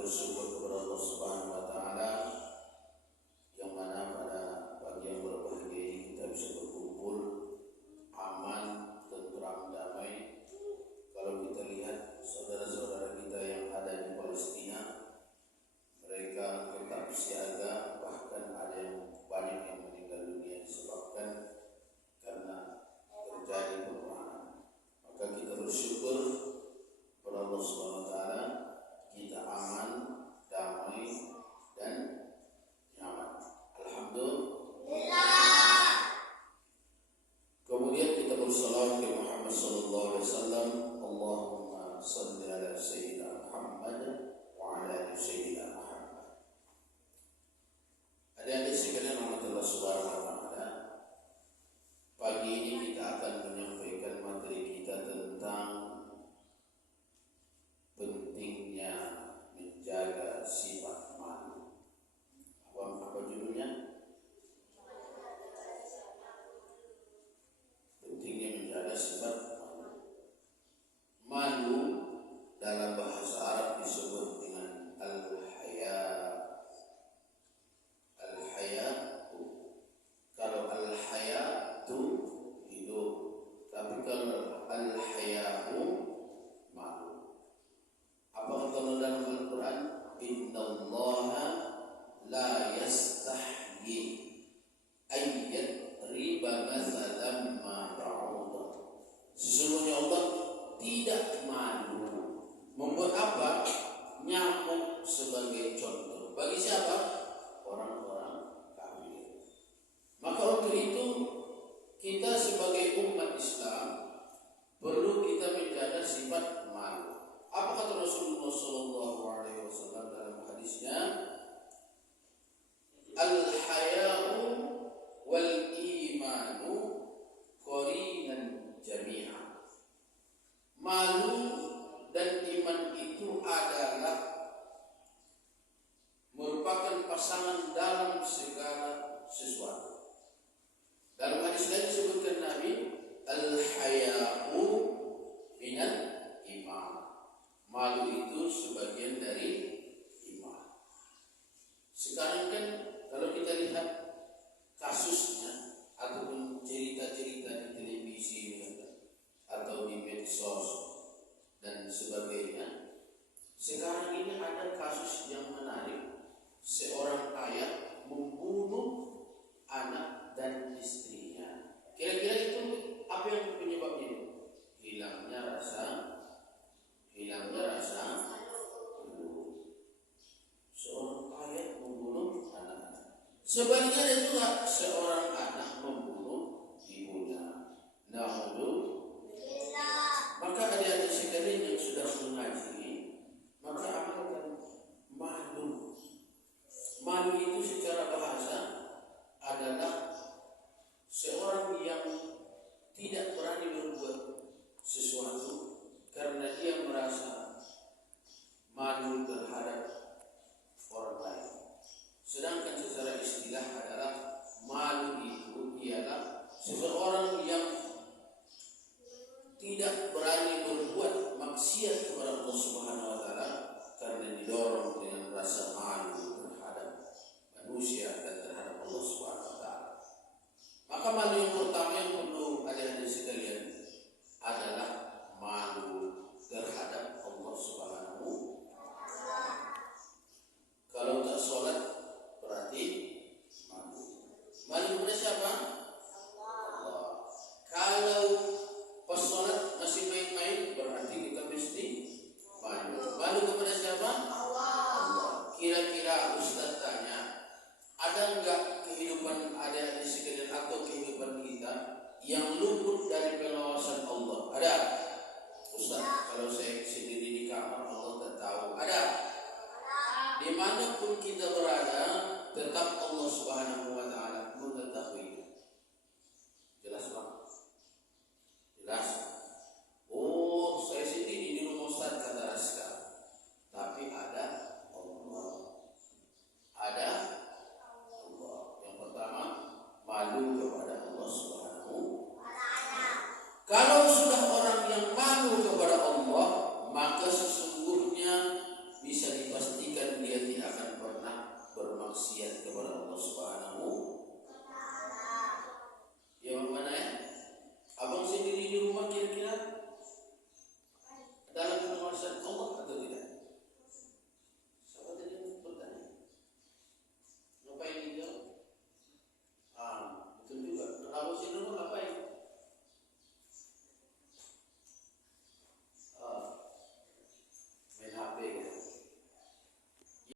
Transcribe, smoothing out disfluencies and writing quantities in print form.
bersyukur kepada Allah Subhanahu wa taala yang mana pada pagi yang berbahagia ini kita bisa berkumpul aman, tentram, damai. Kalau kita lihat saudara-saudara kita yang ada di Palestina, mereka tetap siaga, bahkan ada yang banyak yang meninggal dunia disebabkan karena terjadi peperangan. Maka kita bersyukur kepada Allah Subhanahu wa taala, kita aman, damai dan nyaman. Alhamdulillah. Kemudian kita bersalawat ke Muhammad sallallahu alaihi wasallam. Allahumma shalli ala sayyidina Muhammad wa ala ali sayyidina Muhammad. Adik-adik sekalian rahmatullah subhanahu wa taala, pagi ini kita akan menyampaikan materi kita tentang pentingnya menjaga sifat malu. Apa judulnya? Pentingnya menjaga sifat malu. Malu dalam bahasa Arab disebut dengan al-haya. Al-haya, kalau al-haya itu hidup, tapi kalau al-haya'u malu. Apa kata Allah dalam Al-Quran? Innallaha la yastahyi ayyat riba mathalan ma ba'udah. Sesungguhnya Allah tidak malu membuat apa? Nyamuk sebagai contoh. Bagi siapa? Orang-orang kafir. Maka untuk itu kita sebagai umat Islam perlu kita menjaga sifat malu. Apa kata Rasulullah sallallahu alaihi wasallam dalam hadisnya? Al-haya'u wal imanu qarinan jami'a. Malu dan iman itu adalah merupakan pasangan dalam segala sesuatu. Dalam hadis lain disebutkan Nabi, al-haya'u minal iman. Malu itu sebagian dari iman. Sekarang kan kalau kita lihat kasusnya ataupun cerita-cerita di televisi atau di medsos dan sebagainya, sekarang ini ada kasus yang menarik. Seorang ayah membunuh anak dan istrinya. Kira-kira itu apa yang penyebabnya itu? Hilangnya rasa malu. Seorang ayah membunuh anaknya. Sebaliknya ada juga seorang anak membunuh ibunya. Naudzubillah. Maka adik-adik sekalian yang sudah mengaji, maka amalkan malu. Malu itu secara bahasa adalah seorang yang tidak berani berbuat sesuatu karena dia merasa malu terhadap orang lain. Sedangkan secara istilah adalah malu itu ialah seseorang yang tidak berani berbuat maksiat kepada Allah Subhanahu wa taala karena didorong dengan rasa malu terhadap manusia dan terhadap Allah Subhanahu wa taala. Maka malu yang pertama yang perlu adik-adik sekalian adalah malu terhadap Allah Subhanahu wa taala. Kalau tak sholat berarti malu. Malu kepada siapa? Allah. Kalau pas sholat masih main-main berarti kita mesti malu. Malu kepada siapa? Allah. Kira-kira Ustaz tanya, ada enggak kehidupan adik-adik sekalian atau kehidupan kita yang luput dari pengawasan Allah? Ada? Ustaz, kalau saya sendiri di kamar Allah tak tahu. Ada? Dimanapun kita berada, tetap Allah Subhanahu wa taala mengetahui.